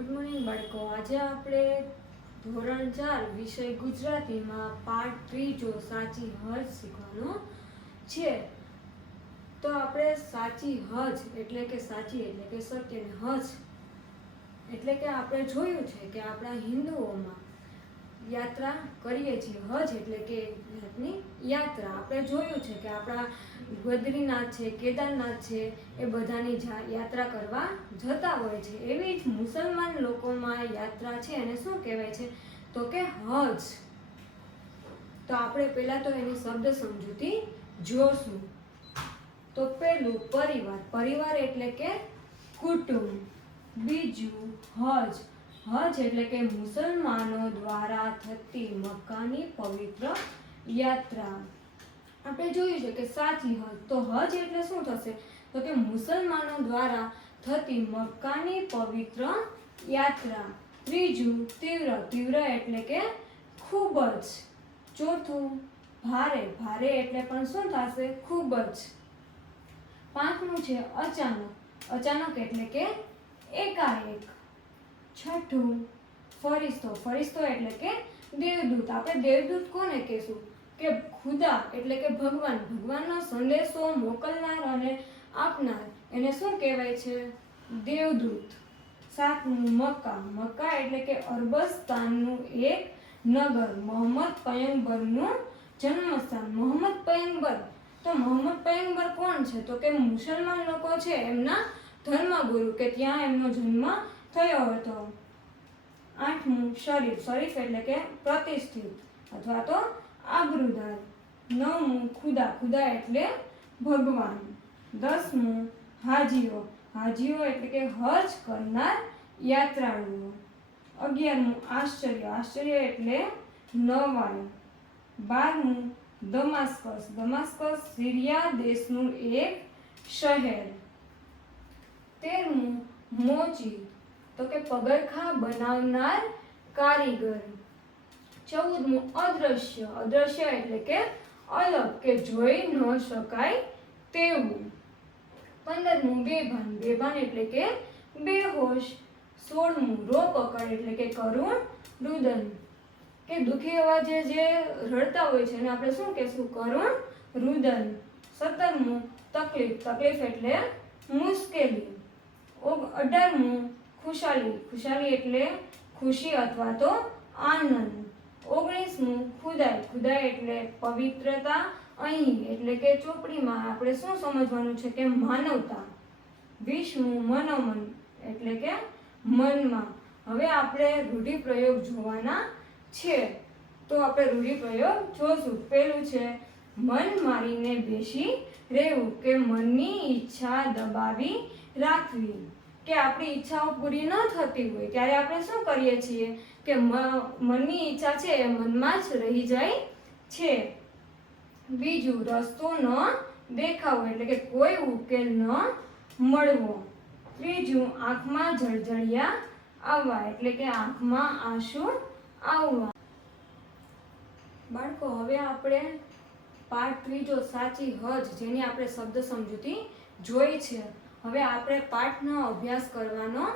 Good morning બાળકો. આજે આપણે ધોરણ 4 વિષય ગુજરાતીમાં પાઠ ત્રીજો સાચી હજ શીખવાનો છે. તો આપણે સાચી હજ એટલે કે સાચી એટલે કે સત્ય, ને હજ એટલે કે આપણે જોયું છે કે આપણા હિન્દુઓમાં યાત્રા કરીએ છીએ. હજ એટલે કે જાતની યાત્રા. આપણે જોયું છે કે આપણા બદ્રીનાથ છે, કેદારનાથ છે, એ બધાની યાત્રા કરવા જતા હોય છે. એવી જ મુસલમાન લોકોમાં યાત્રા છે એને શું કહેવાય છે? તો કે હજ. તો આપણે પહેલા તો એની શબ્દ સમજૂતી જોશું. તો પહેલું પરિવાર. પરિવાર એટલે કે કુટુંબ. બીજું હજ. હજ એટલે કે મુસલમાનો દ્વારા થતી મક્કાની પવિત્ર યાત્રા. આપણે જોયું છે કે સાચી હજ. તો હજ એટલે શું થશે? તો કે મુસલમાનો દ્વારા થતી મક્કાની પવિત્ર યાત્રા. ત્રીજું તીવ્ર. તીવ્ર એટલે કે ખૂબ જ. ચોથું ભારે. ભારે એટલે પણ શું થશે? ખૂબ જ. પાંચમું છે અચાનક. અચાનક એટલે કે એકાએક. છઠ્ઠું ફરિશ્તો. ફરિશ્તો એટલે કે દેવદૂત. આપણે દેવદૂત કોને કહેશું? કે ખુદા એટલે કે ભગવાન. ભગવાનનો સંદેશો મોકલનાર અને આપનાર એને શું કહેવાય છે? દેવદૂત. સાતમું મક્કા. મક્કા એટલે કે અરબસ્તાનનું એક નગર. મોહમ્મદ પયગંબરનું જન્મસ્થાન. મોહમ્મદ પયગંબર. તો મોહમ્મદ પયગંબર કોણ છે? તો કે મુસલમાન લોકો છે એમના ધર્મગુરુ, કે ત્યાં એમનો જન્મ થયો હતો. આઠમું શરીફ. શરીફ એટલે કે પ્રતિષ્ઠિત અથવા તો આબરૂદાર. નવમું ખુદા. ખુદા એટલે ભગવાન. દસમું હાજીઓ. હાજીઓ એટલે કે હજ કરનાર યાત્રાળુઓ. 11મું આશ્ચર્ય. આશ્ચર્ય એટલે નવાઈ. 12મું દમાસ્કસ. દમાસ્કસ સિરિયા દેશનું એક શહેર. 13મું મોચી. તો કે પગરખાં બનાવનાર કારીગર. 14મું અદ્રશ્ય. અદ્રશ્ય એટલે કે અલગ, કે જોઈ ન શકાય તેવું. 15મું બેભાન. બેભાન એટલે કે બેહોશ. 16મું રોપકડ એટલે કે કરુણ રુદન, કે દુઃખી અવાજે જે રડતા હોય છે એને આપણે શું કહેશું? કરુણ રુદન. 17મું તકલીફ. તકલીફ એટલે મુશ્કેલી. 18મું ખુશાલી. ખુશાલી એટલે ખુશી અથવા તો આનંદ. 19મું ખુદાઈ. ખુદાઈ એટલે પવિત્રતા. અહીં એટલે કે ચોપડીમાં આપણે શું સમજવાનું છે? કે માનવતા. 20મું મનોમન એટલે કે મનમાં. હવે આપણે રૂઢિપ્રયોગ જોવાના છે. તો આપણે રૂઢિપ્રયોગ જોશું. પહેલું છે મન મારીને બેસી રહેવું, કે મનની ઈચ્છા દબાવી રાખવી. કે આપણી ઈચ્છાઓ પૂરી ન થતી હોય ત્યારે આપણે શું કરીએ છીએ? કે મનની ઈચ્છા છે એ મનમાં જ રહી જાય છે. બીજું રસ્તો ન દેખાવો એટલે કે કોઈ ઉકેલ ન મળવો. ત્રીજું આંખમાં જળજળિયા આવવા એટલે કે આંખમાં આંસુ આવવા. બાળકો, હવે આપણે પાઠ ત્રીજો સાચી હજ, જેની આપણે શબ્દ સમજૂતી જોઈ છે. હવે આપણે પાઠનો અભ્યાસ કરવાનો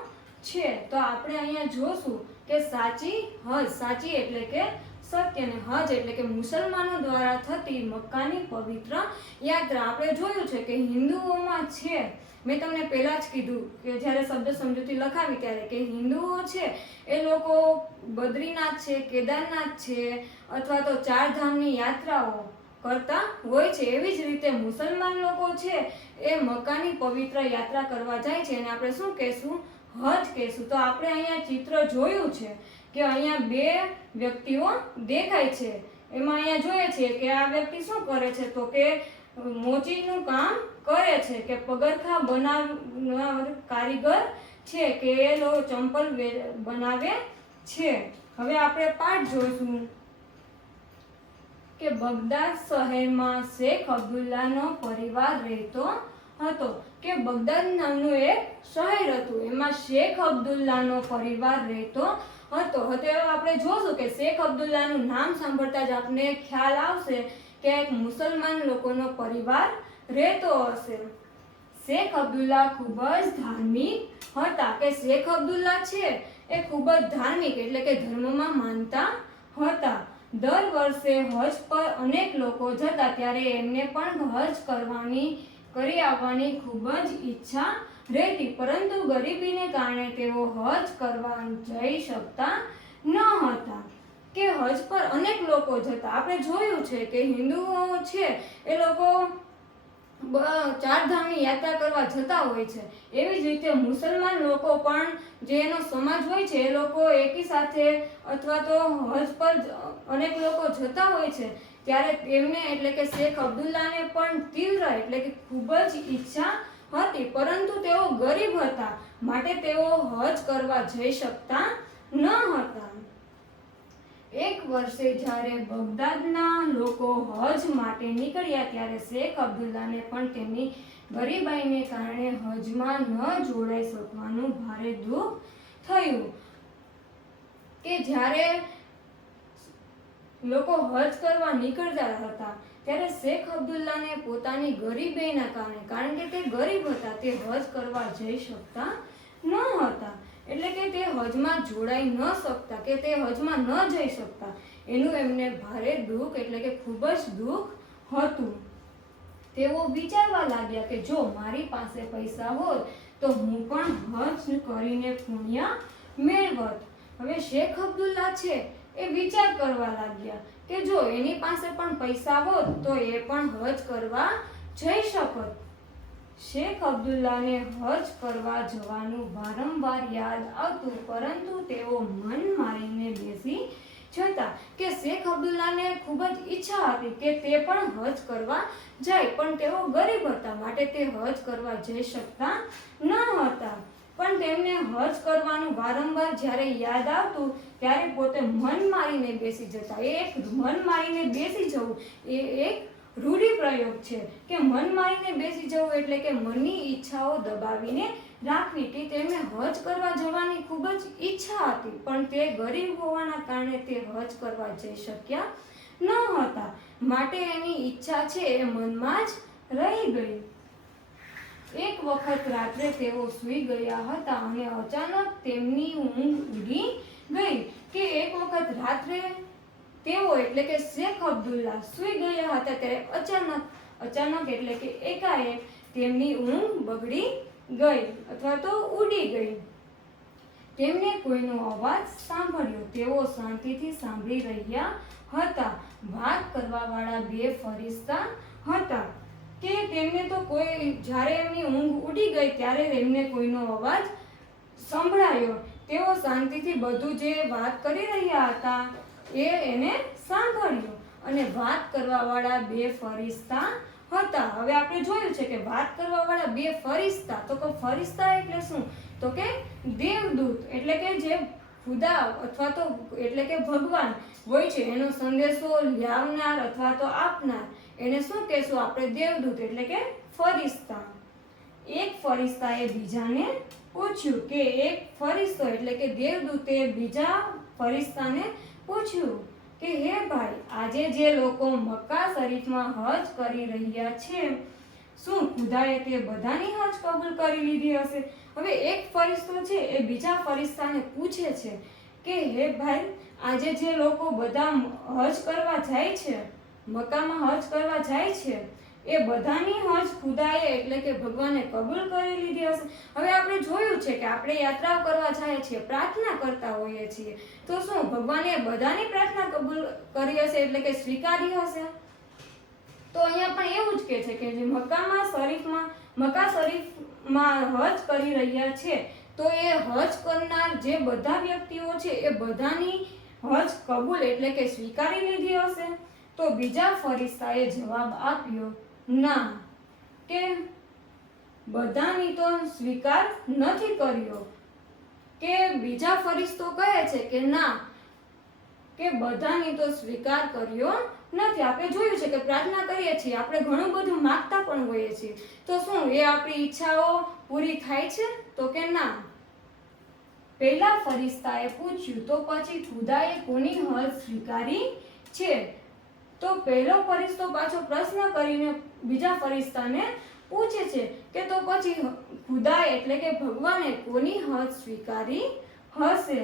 છે. તો આપણે અહીંયા જોશું કે સાચી હજ. સાચી એટલે કે સત્ય, ને હજ એટલે કે મુસલમાનો દ્વારા થતી મક્કાની પવિત્ર યાત્રા. આપણે જોયું છે કે હિન્દુઓમાં છે, મેં તમને પહેલા જ કીધું કે જ્યારે શબ્દ સમજૂતી લખાવી ત્યારે, કે હિન્દુઓ છે એ લોકો બદ્રીનાથ છે, કેદારનાથ છે અથવા તો ચારધામની યાત્રાઓ કરતા હોય છે. એવી જ રીતે મુસલમાન લોકો છે એ મક્કાની પવિત્ર યાત્રા કરવા જાય છે, અને આપણે શું કહેશું? હજ કહેશું. તો આપણે અહીંયા ચિત્ર જોયું છે કે અહીંયા બે વ્યક્તિઓ દેખાય છે. એમાં અહીંયા જોઈએ છે કે આ વ્યક્તિ શું કરે છે? તો કે મોચીનું કામ કરે છે, કે પગરખાં બનાવનાર કારીગર છે, કે એ લોકો ચંપલ બનાવે છે. હવે આપણે પાઠ જોઈશું કે બગદાદ શહેરમાં શેખ અબ્દુલ્લાનો પરિવાર રહેતો હતો. કે બગદાદ નામનું એક શહેર હતું, એમાં શેખ અબ્દુલ્લાનો પરિવાર રહેતો હતો. હવે આપણે જોશું કે શેખ અબ્દુલ્લાનું નામ સાંભળતા જ આપને ખ્યાલ આવશે કે એક મુસલમાન લોકોનો પરિવાર રહેતો હશે. શેખ અબ્દુલ્લા ખૂબ જ ધાર્મિક હતા. કે શેખ અબ્દુલ્લા છે એ ખૂબ જ ધાર્મિક એટલે કે ધર્મમાં માનતા હતા. દર વર્ષે હજ પર અનેક લોકો જતા ત્યારે એમને પણ હજ કરી આવવાની ખૂબ જ ઈચ્છા રહેતી, પરંતુ ગરીબીને કારણે તેઓ હજ કરવા જઈ શકતા ન હતા. કે હજ પર અનેક લોકો જતા. આપણે જોયું છે કે હિન્દુઓ છે એ લોકો ચારધામની યાત્રા કરવા જતા હોય છે. એવી જ રીતે મુસલમાન લોકો પણ જે એનો સમાજ હોય છે એ લોકો એકી સાથે અથવા તો હજ પર અનેક લોકો જતા હોય છે ત્યારે તેમને એટલે કે શેખ અબ્દુલ્લાને પણ તીવ્ર એટલે કે ખૂબ જ ઈચ્છા હતી, પરંતુ તેઓ ગરીબ હતા માટે તેઓ હજ કરવા જઈ શકતા ન હતા. એક વર્ષે જ્યારે બગદાદના લોકો હજ માટે નીકળ્યા ત્યારે શેખ અબ્દુલ્લાને પણ તેમની ગરીબાઈને કારણે હજમાં ન જોડાઈ શકવાનું ભારે દુઃખ થયું. કે જ્યારે લોકો હજ કરવા નીકળતા હતા ત્યારે શેખ અબ્દુલ્લાને પોતાની ગરીબીના કારણે, કારણ કે તે ગરીબ હતા, તે હજ કરવા જઈ શકતા ન હતા. એટલે કે તે હજમાં જોડાઈ ન શકતા કે તે હજમાં ન જઈ શકતા એનું એમને ભારે દુઃખ એટલે કે ખૂબ જ દુઃખ હતું. તેઓ વિચારવા લાગ્યા કે જો મારી પાસે પૈસા હોત તો હું પણ હજ કરીને પુણ્ય મેળવત. હવે શેખ અબ્દુલ્લા છે એ વિચાર કરવા લાગ્યા કે જો એની પાસે પણ પૈસા હોત તો એ પણ હજ કરવા જઈ શકત. શેખ અબ્દુલ્લાને હજ કરવા જવાનું વારંવાર યાદ આવતું, પરંતુ તેઓ મન મારીને બેસી જતા. કે શેખ અબ્દુલ્લાને ખૂબ જ ઈચ્છા હતી કે તે પણ હજ કરવા જાય, પણ તેઓ ગરીબ હતા માટે તે હજ કરવા જઈ શકતા ન હતા. પણ તેમને હજ કરવાનું વારંવાર જ્યારે યાદ આવતું ત્યારે પોતે મન મારીને બેસી જતા. એક મન મારીને બેસી જવું એ એક રૂઢિપ્રયોગ છે કે મન મારીને બેસી જવું એટલે કે મનની ઈચ્છાઓ દબાવીને રાખવી. કે તેમને હજ કરવા જવાની ખૂબ જ ઈચ્છા હતી, પણ તે ગરીબ હોવાના કારણે તે હજ કરવા જઈ શક્યા ન હતા, માટે એની ઈચ્છા છે એ મનમાં જ રહી ગઈ. એક વખત રાત્રે તેઓ સૂઈ ગયા હતા અને અચાનક તેમની ઊંઘ ઉડી ગઈ. કે એક વખત રાત્રે તેઓ એટલે કે શેખ અબ્દુલ્લા સૂઈ ગયા હતા ત્યારે અચાનક એટલે કે એકાએક તેમની ઊંઘ બગડી ગઈ અથવા તો ઉડી ગઈ. તેમને કોઈનો અવાજ સાંભળ્યો. તેઓ શાંતિથી સાંભળી રહ્યા હતા. વાત કરવાવાળા બે ફરિશ્તા હતા. કે તેમને તો કોઈ જ્યારે એમની ઊંઘ ઉડી ગઈ ત્યારે એમને કોઈનો અવાજ સંભળાયો. તેઓ શાંતિથી બધું જે વાત કરી રહ્યા હતા એને સાંભળ્યું અને વાત કરવાવાળા બે ફરિશ્તા હતા. હવે આપણે જોયું છે કે વાત કરવાવાળા બે ફરિશ્તા, તો કે ફરિશ્તા એટલે શું? તો કે દેવદૂત એટલે કે જે ખુદા અથવા તો એટલે કે ભગવાન હોય છે એનો સંદેશો લાવનાર અથવા તો આપનાર એને શું કહેશું આપણે? દેવદૂત એટલે કે ફરિશ્તા. એક ફરિશ્તાએ બીજાને પૂછ્યું કે એક ફરિશ્તો એટલે કે દેવદૂતે બીજા ફરિશ્તાને પૂછ્યું કે હે ભાઈ, આજે જે લોકો મક્કા શરીફમાં હજ કરી રહ્યા છે શું ખુદાએ તે બધાની હજ કબૂલ કરી લીધી હશે? હવે એક ફરિશ્તો છે એ બીજા ફરિશ્તાને પૂછે છે કે હે ભાઈ, આજે જે લોકો બધા હજ કરવા જાય છે, મક્કામાં હજ કરવા જાય છે, એ બધાની હજ ખુદાએ એટલે કે ભગવાને કબૂલ કરી લીધી હશે? હવે આપણે જોયું છે કે આપણે યાત્રાઓ કરવા જાય છીએ, પ્રાર્થના કરતા હોઈએ છીએ, તો શું ભગવાને બધાની પ્રાર્થના કબૂલ કરી હશે એટલે કે સ્વીકારી હશે? તો અહીંયા પણ એવું જ કહે છે કે જે મક્કા શરીફમાં હજ કરી રહ્યા છે તો એ હજ કરનાર જે બધા વ્યક્તિઓ છે એ બધાની હજ કબૂલ એટલે કે સ્વીકારી લીધી હશે? તો બીજા ફરિશ્તાએ જવાબ આપ્યો ના, કે બધાની તો સ્વીકાર નથી કર્યો. કે બીજા ફરિશ્તો કહે છે કે ના, કે બધાની તો સ્વીકાર કર્યો નથી. આપણે જોયું છે કે પ્રાર્થના કરીએ છીએ, આપણે ઘણું બધું માંગતા પણ હોઈએ છીએ, તો શું એ આપણી ઈચ્છાઓ પૂરી થાય છે? તો કે ના. પહેલા ફરિશ્તાએ પૂછ્યું તો પછી ખુદાએ કોની હજ સ્વીકારી છે? તો પહેલો ફરિશ્તો પાછો પ્રશ્ન કરીને બીજા ફરિશ્તાને પૂછે છે કે તો પછી ખુદાએ એટલે કે ભગવાને કોની હજ સ્વીકારી હશે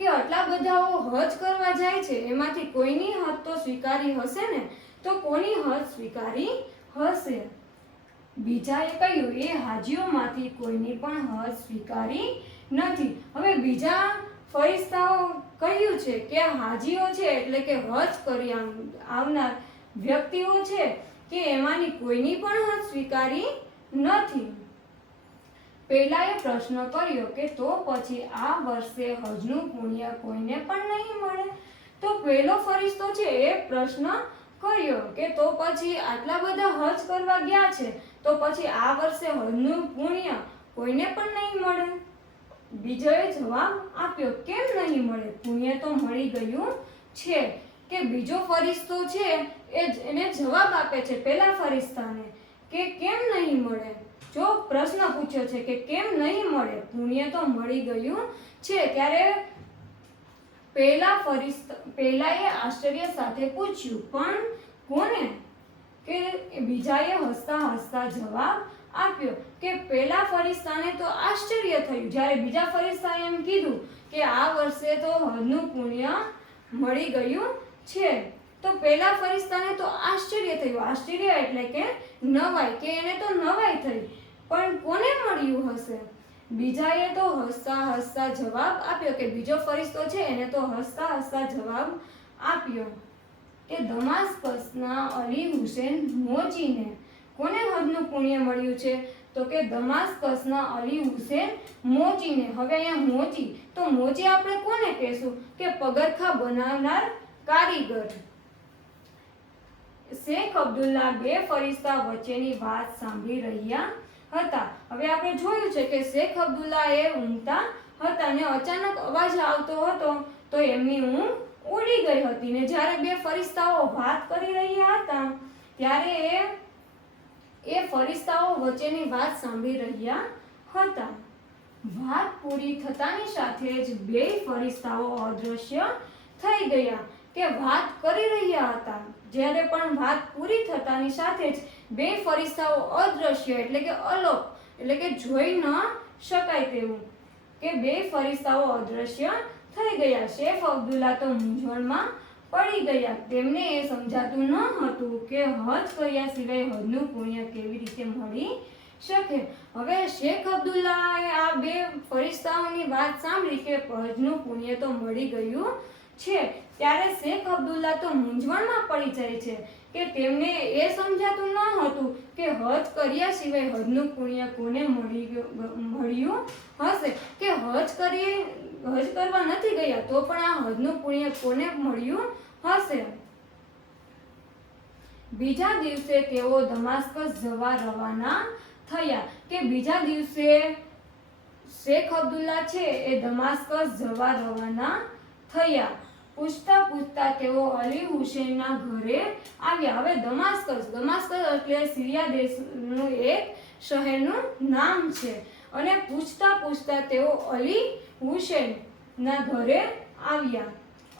કે આટલા બધાઓ હજ કરવા જાય છે એમાંથી કોઈની હજ તો સ્વીકારી હશે ને, તો કોની હજ સ્વીકારી હશે? બીજાએ કહ્યું એ હાજીઓમાંથી કોઈની પણ હજ સ્વીકારી નથી. હવે બીજા ફરિશ્તાઓ કહ્યું છે કે હાજીઓ છે એટલે કે હજ કરી આવનાર વ્યક્તિઓ છે કે એમાંની કોઈની પણ હજ સ્વીકારી નથી. પહેલાએ પ્રશ્ન કર્યો કે તો પછી આ વર્ષે હજનું પુણ્ય કોઈને પણ નહીં મળે? તો પહેલો ફરિશ્તો છે એ પ્રશ્ન કર્યો કે તો પછી આટલા બધા હજ કરવા ગયા છે તો પછી આ વર્ષે હજનું પુણ્ય કોઈને પણ નહીં મળે? બીજોએ જવાબ આપ્યો કેમ નહીં મળે, પુણ્ય તો મળી ગયું છે. કે બીજો ફરિશ્તો છે એને જવાબ આપે છે પહેલા ફરિશ્તાને કે કેમ નહીં મળે. જો પ્રશ્ન પૂછ્યો છે કે કેમ નહીં મળે, પુણ્ય તો મળી ગયું છે. ત્યારે પહેલાએ આશ્ચર્ય સાથે પૂછ્યું પણ કોને? કે બીજાએ હસતા હસતા જવાબ આપ્યો કે પહેલા ફરિશ્તાને તો આશ્ચર્ય થયું જ્યારે બીજા ફરિશ્તાએ એમ કીધું કે આ વર્ષે તો હજનું પુણ્ય મળી ગયું છે. તો પહેલા ફરિશ્તાને તો આશ્ચર્ય થયું. આશ્ચર્ય એટલે કે નવાઈ, કે એને તો નવાઈ થઈ, પણ કોને મળ્યું હશે? બીજાએ તો હસતા હસતા જવાબ આપ્યો કે બીજો ફરિશ્તો છે એને તો હસતા હસતા જવાબ આપ્યો કે દમાસ્કસના અલી હુસેન મોચીને. કોને હજનું પુણ્ય મળ્યું છે? તો કે દમાસ્કસના અલી હુસેન મોચીને. હવે અહીંયા મોચી, તો મોચી આપણે કોને કહેશું? કે પગરખા બનાવનાર કારીગર. શેખ અબ્દુલ્લા બે ફરિશ્તા વચ્ચેની વાત સાંભળી રહ્યા હતા. હવે આપણે જોયું છે કે શેખ અબ્દુલ્લા એ ઊંઘતા હતા અને અચાનક અવાજ આવતો હતો તો એમની ઊંઘ ઉડી ગઈ હતી ને જ્યારે બે ફરિશ્તાઓ વાત કરી રહ્યા હતા ત્યારે એ ફરિશ્તાઓ વચ્ચેની વાત સાંભળી રહ્યા હતા. વાત પૂરી થતાની સાથે જ બે ફરિશ્તાઓ અદૃશ્ય થઈ ગયા. કે વાત કરી રહ્યા હતા જ્યારે પણ વાત પૂરી થતાની સાથે જ બે ફરિશ્તાઓ અદૃશ્ય એટલે કે અલોપ એટલે કે જોઈ ન શકાય તેવું કે બે ફરિશ્તાઓ અદૃશ્ય થઈ ગયા. શેખ અબ્દુલ્લા તો મૂંઝવણમાં પડી ગયા. તેમને એ સમજાતું ન હતું કે હજ કર્યા સિવાય હજનું પુણ્ય કેવી રીતે મળી શકે. હવે શેખ અબ્દુલ્લાએ આ બે ફરિશ્તાઓની વાત સાંભળી કે હજનું પુણ્ય તો મળી ગયું છે ત્યારે શેખ અબ્દુલ્લા તો મૂંઝવણમાં પડી જાય છે કે તેમને એ સમજાતું ન હતું કે હજ કર્યા સિવાય હજનું પુણ્ય કોને મળ્યું હશે. કે હજ કરવા નથી ગયા તો પણ આ હજનું પુણ્ય કોને મળ્યું હશે. બીજા દિવસે તેઓ દમાસ્કસ જવા રવાના થયા. કે બીજા દિવસે શેખ અબ્દુલ્લા છે એ દમાસ્કસ જવા રવાના થયા. પૂછતા પૂછતા તેઓ અલી હુસેનના ઘરે આવ્યા. હવે દમાસ્કસ એટલે સિરિયા દેશનું એક શહેરનું નામ છે અને પૂછતા પૂછતા તેઓ અલી હુસેનના ઘરે આવ્યા.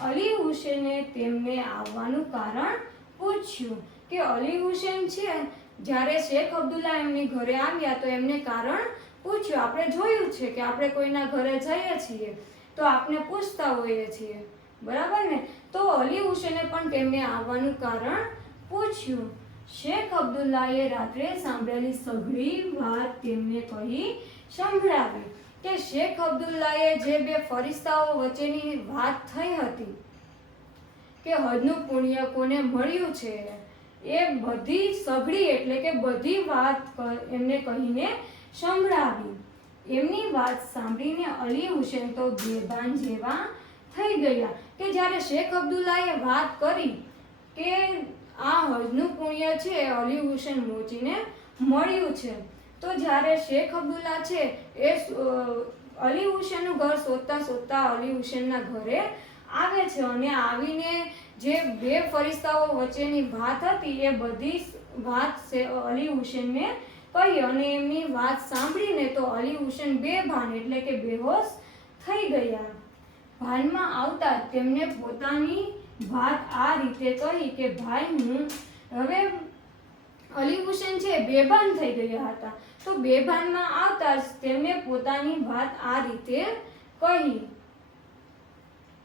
અલી હુસેને તેમને આવવાનું કારણ પૂછ્યું કે અલી હુસેન છે જ્યારે શેખ અબ્દુલ્લા એમની ઘરે આવ્યા તો એમને કારણ પૂછ્યું. આપણે જોયું છે કે આપણે કોઈના ઘરે જઈએ છીએ તો આપણે પૂછતા હોઈએ છીએ, બરાબર ને? તો અલી હુસેને પણ તેમને આવવાનું કારણ પૂછ્યું. શેખ અબ્દુલ્લાએ રાત્રે સાંભળેલી સઘળી વાત તેમને કહી સંભળાવી કે શેખ અબ્દુલ્લાએ જે બે ફરિશ્તાઓ વચ્ચેની વાત થઈ હતી કે હજનું પુણ્ય કોને મળ્યું છે એ બધી સઘળી એટલે કે બધી વાત એમને કહીને સંભળાવી. એમની વાત સાંભળીને અલી હુસેન તો બેભાન જેવા થઈ ગયા કે જ્યારે શેખ અબ્દુલ્લાએ વાત કરી કે આ હજનું પુણ્ય છે અલી હુસેન મોચીને મળ્યું છે તો જ્યારે શેખ અબ્દુલ્લા છે એ અલી હુસેનનું ઘર શોધતા શોધતા અલી હુસેનના ઘરે આવે છે અને આવીને જે બે ફરિશ્તાઓ વચ્ચેની વાત હતી એ બધી વાત અલી હુસેનને કહી અને એમની વાત સાંભળીને તો અલી હુસેન બેભાન એટલે કે બેહોશ થઈ ગયા. ભાનમાં આવતા તેમને પોતાની વાત આ રીતે કહી કે ભાઈ હું હવે અલી હુસેન છે બેભાન થઈ ગયા હતા તો બેભાનમાં આવતા જ તેમને પોતાની વાત આ રીતે કહી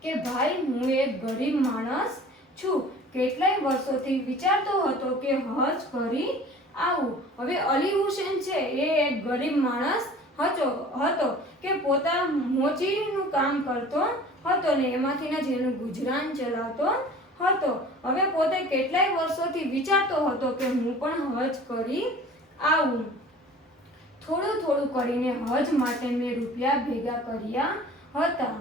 કે ભાઈ હું એક ગરીબ માણસ છું, કેટલાય વર્ષોથી વિચારતો હતો કે હજ કરી આવું. હવે અલી હુસેન છે એ એક ગરીબ માણસ હતો કે પોતા મોચીનું કામ કરતો હતો ને એમાંથી જ એનું ગુજરાન ચલાવતો હતો. હવે પોતે કેટલાય વર્ષોથી વિચારતો હતો કે હું પણ હજ કરી આવું. થોડું થોડું કરીને હજ માટે મેં રૂપિયા ભેગા કર્યા હતા.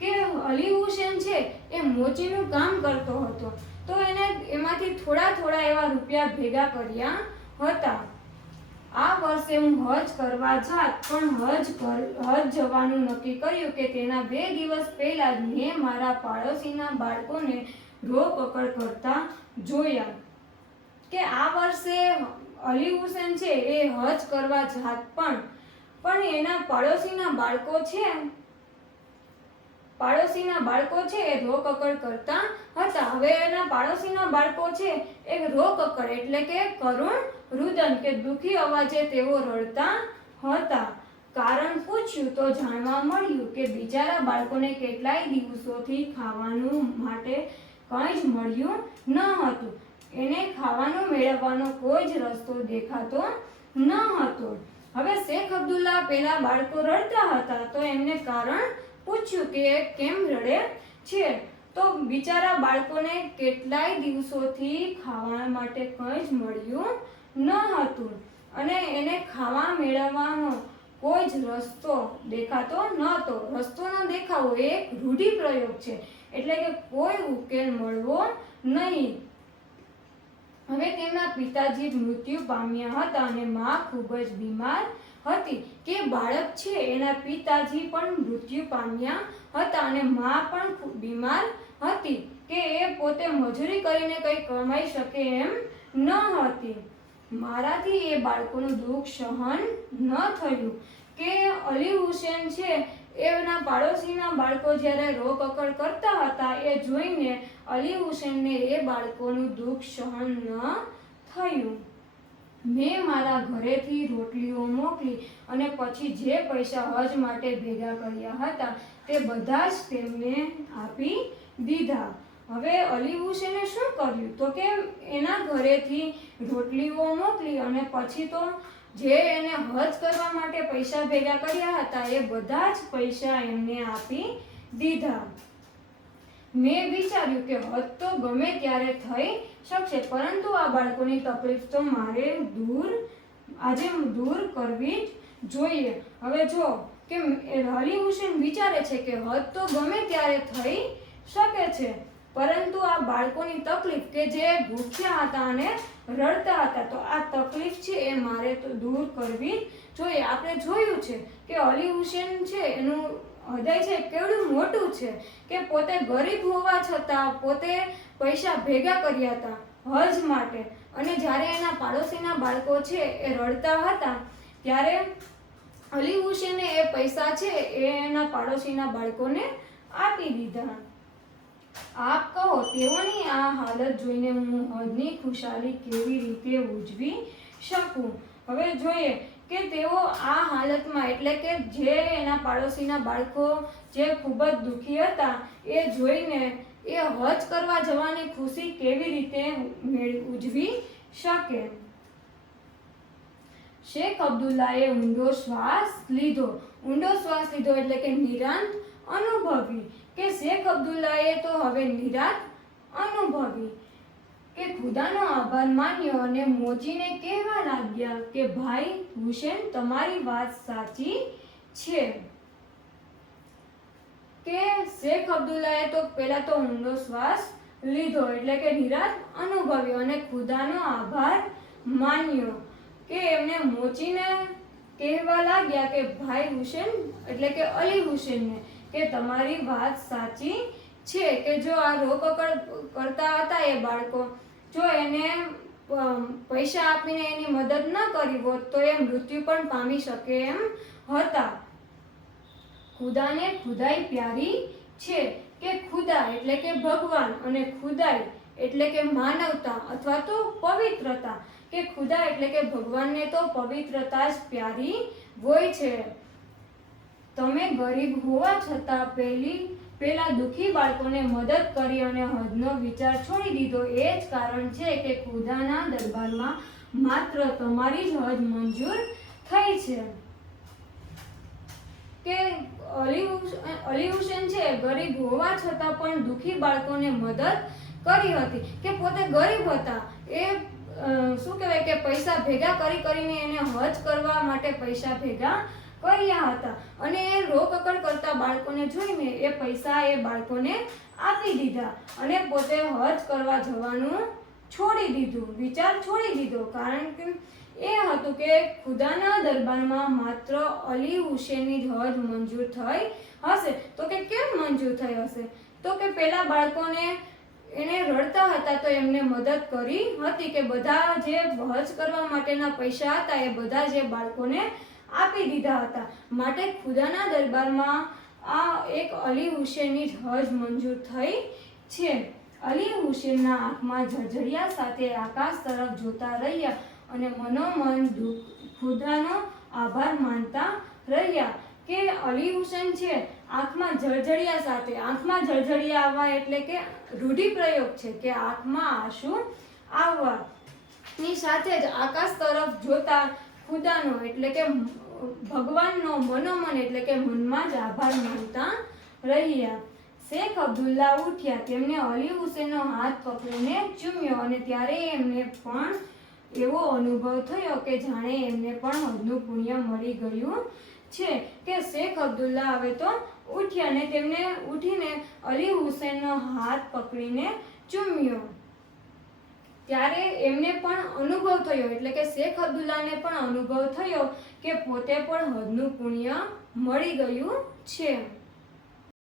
કે અલી હુસેન છે એ મોચીનું કામ કરતો હતો તો એને એમાંથી થોડા થોડા એવા રૂપિયા ભેગા કર્યા હતા. આ વર્ષે હું હજ કરવા જાત, પણ હજ જવાનું નક્કી કર્યું કે તેના 2 દિવસ પહેલા જ મેં મારા પાડોશીના બાળકોને રોકકડ કરતા જોયા. કે આ વર્ષે અલી હુસેન છે એ હજ કરવા જાત, પણ એના પાડોશીના બાળકો છે એ રોકકડ કરતા હતા. હવે એના પાડોશીના બાળકો છે એ રોકકડ એટલે કે કરુણ રુદન કે દુઃખી અવાજે તેઓ રડતા હતા. કારણ પૂછ્યું તો જાણવા મળ્યું કે બિચારા બાળકોને કેટલાય દિવસોથી ખાવાનું માટે કંઈ જ મળ્યું ન હતું. એને ખાવાનું મેળવવાનો કોઈ જ રસ્તો દેખાતો ન હતો. હવે શેખ અબ્દુલ્લા પેલા બાળકો રડતા હતા તો એમને કારણ પૂછ્યું કે કેમ રડે છે. તો બિચારા બાળકોને કેટલાય દિવસોથી ખાવા માટે કંઈ જ મળ્યું ન હતું અને એને ખાવા મેળવવાનો કોઈ જ રસ્તો દેખાતો નહોતો. રસ્તો ન દેખાવો એ એક રૂઢિપ્રયોગ છે, એટલે કે કોઈ ઉકેલ મળવો નહીં. હવે તેમના પિતાજી મૃત્યુ પામ્યા હતા અને મા ખૂબ જ બીમાર હતી. કે બાળક છે એના પિતાજી પણ મૃત્યુ પામ્યા હતા અને મા પણ ખૂબ બીમાર હતી કે એ પોતે મજૂરી કરીને કંઈ કમાઈ શકે એમ ન હતી. મારાથી એ બાળકોનું દુઃખ સહન ન થયું. કે અલી હુસેન છે એના પાડોશીના બાળકો જ્યારે રોકકડ કરતા હતા એ જોઈને અલી હુસેનને એ બાળકોનું દુઃખ સહન ન થયું. મેં મારા ઘરેથી રોટલીઓ મોકલી અને પછી જે પૈસા હજ માટે ભેગા કર્યા હતા તે બધા જ તેમને આપી દીધા. હવે અલી હુસેને શું કર્યું તો કે એના ઘરેથી રોટલીઓ મોકલી અને પછી તો જે એને હજ કરવા માટે પૈસા ભેગા કર્યા હતા એ બધા જ પૈસા એમને આપી દીધા. મેં વિચાર્યું કે હજ તો ગમે ત્યારે થઈ શકશે, પરંતુ આ બાળકોની તકલીફ તો મારે આજે દૂર કરવી જ જોઈએ. હવે જો કે અલી હુસેન વિચારે છે કે હજ તો ગમે ત્યારે થઈ શકે છે, પરંતુ આ બાળકોની તકલીફ કે જે ભૂખ્યા હતા અને રડતા હતા, તો આ તકલીફ છે એ મારે તો દૂર કરવી જોઈએ. આપણે જોયું છે કે અલી હુસેન છે એનું હૃદય છે કેવડું મોટું છે કે પોતે ગરીબ હોવા છતાં પોતે પૈસા ભેગા કર્યા હતા હજ માટે, અને જ્યારે એના પાડોશીના બાળકો છે એ રડતા હતા ત્યારે અલી હુસેને એ પૈસા છે એ એના પાડોશીના બાળકોને આપી દીધા. આપ કહો તેઓની આ હાલત જોઈને હું હજની ખુશાલી કેવી રીતે ઉજવી શકું. હવે જોઈએ કે તેઓ આ હાલતમાં એટલે કે જે એના પાડોશીના બાળકો જે ખૂબ જ દુઃખી હતા એ જોઈને એ હજ કરવા જવાની ખુશી કેવી રીતે ઉજવી શકે. શેખ અબ્દુલ્લાએ ઊંડો શ્વાસ લીધો એટલે કે નિરાંત અનુભવી. કે શેખ અબ્દુલ્લાએ તો હવે નિરાંત અનુભવી કે ખુદાનો આભાર માન્યો અને મોચીને કહેવા લાગ્યા કે ભાઈ હુસેન તમારી વાત સાચી છે. કે શેખ અબ્દુલ્લાએ તો પહેલા તો ઊંડો શ્વાસ લીધો એટલે કે નિરાંત અનુભવ્યો અને ખુદાનો આભાર માન્યો કે એમને મોચીને કહેવા લાગ્યા કે ભાઈ હુસેન એટલે કે અલી હુસેનને કે તમારી વાત સાચી છે. કે જો આ રોકકડ કરતા હતા એ બાળકો, જો એને પૈસા આપીને એની મદદ ન કરી હોત તો એ મૃત્યુ પણ પામી શકે એમ હતા. ખુદાને ખુદાઈ પ્યારી છે. કે ખુદા એટલે કે ભગવાન અને ખુદાઈ એટલે કે માનવતા અથવા તો પવિત્રતા. કે ખુદા એટલે કે ભગવાનને તો પવિત્રતા જ પ્યારી હોય છે. તમે ગરીબ હોવા છતાં પેલા દુઃખી બાળકોને મદદ કરી અને હદનો વિચાર છોડી દીધો. એ જ કારણ છે કે ખુદાના દરબારમાં માત્ર તમારી જ હદ મંજૂર થઈ છે. કે અલી હુસેન છે ગરીબ હોવા છતાં પણ દુઃખી બાળકોને મદદ કરી હતી. કે પોતે ગરીબ હતા, એ શું કહેવાય કે પૈસા ભેગા કરીને એને હજ કરવા માટે પૈસા ભેગા કર્યા હતા અને એ રોકકડ કરતા બાળકોને જોઈને એ પૈસા એ બાળકોને આપી દીધા અને પોતે હજ કરવા જવાનું છોડી દીધું, વિચાર છોડી દીધો. કારણ કે એ હતું કે ખુદાના દરબારમાં માત્ર અલી હુસેનની જ હજ મંજૂર થઈ હશે. તો કે કેમ મંજૂર થઈ હશે? તો કે પેલા બાળકોને એને રડતા હતા તો એમને મદદ કરી હતી કે બધા જે હજ કરવા માટેના પૈસા હતા એ બધા જે બાળકોને આપી દીધા હતા. માટે ખુદાના દરબારમાં આ એક અલી હુસેનની જ હજ મંજૂર થઈ છે. અલી હુસેનના આંખમાં ઝળઝળિયા સાથે આકાશ તરફ જોતા રહ્યા અને મનોમન ખુદાનો આભાર માનતા રહ્યા. કે અલી હુસેન છે આંખમાં ઝળઝળિયા સાથે, આંખમાં ઝળઝળિયા આવવા એટલે કે રૂઢિપ્રયોગ છે કે આંખમાં આંસુ આવવા ની સાથે જ આકાશ તરફ જોતા ખુદાનો એટલે કે ભગવાનનો મનોમન એટલે કે મનમાં જ આભાર માનતા રહ્યા. શેખ અબ્દુલ્લા ઉઠ્યા, તેમને અલી હુસેનનો હાથ પકડીને ચૂમ્યો અને ત્યારે એમને પણ એવો અનુભવ થયો કે જાણે એમને પણ હજનું પુણ્ય મળી ગયું છે. કે શેખ અબ્દુલ્લા હવે તો ઉઠ્યા અને તેમને ઉઠીને અલી હુસેનનો હાથ પકડીને ચૂમ્યો. ત્યારે એમને પણ અનુભવ થયો એટલે કે શેખ અબ્દુલ્લાને પણ અનુભવ થયો કે પોતે પણ હજનું પુણ્ય મળી ગયું છે.